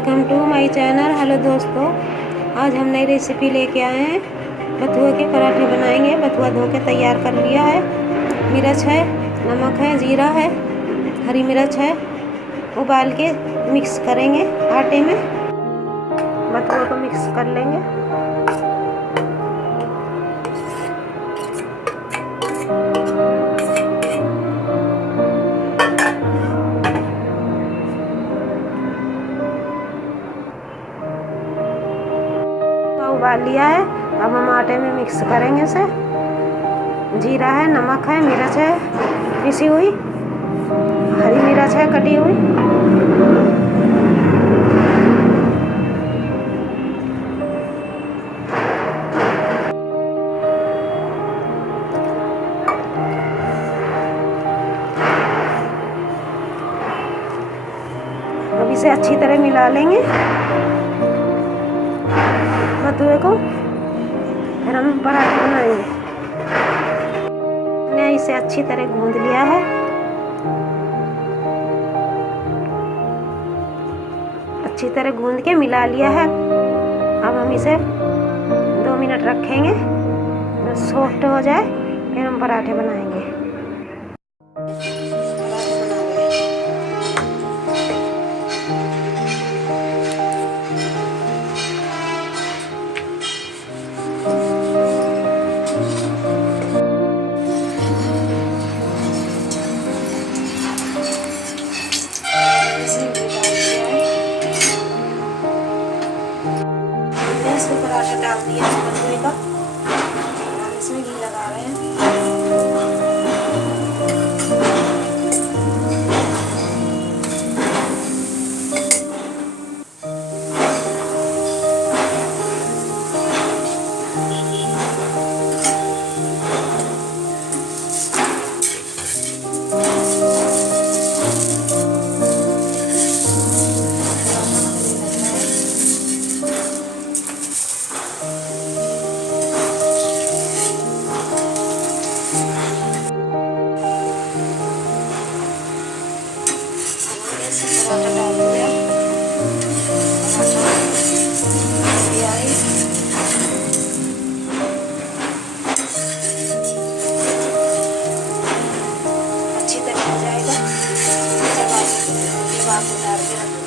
Welcome to my channel. Hello दोस्तों, आज हम नई रेसिपी लेके आए हैं। बथुआ के पराठे बनाएंगे। बथुआ धो के तैयार कर लिया है। मिर्च है, नमक है, जीरा है, हरी मिर्च है। उबाल के मिक्स करेंगे आटे में। बथुआ को मिक्स कर लेंगे। उबाल लिया है, अब हम आटे में मिक्स करेंगे इसे। जीरा है, नमक है, मिर्च है पिसी हुई, हरी मिर्च है कटी हुई। अब इसे अच्छी तरह मिला लेंगे बथुए को, फिर हम पराठे बनाएंगे। मैंने इसे अच्छी तरह गूंद लिया है। अच्छी तरह गूंद के मिला लिया है। अब हम इसे 2 मिनट रखेंगे तो सॉफ्ट हो जाए, फिर हम पराठे बनाएंगे। इसमें पराठा डाल दिया है बथुए का। इसमें घी लगा रहे हैं। पराठा डाल दिया। अच्छी तरह हो जाएगा। बात उतार के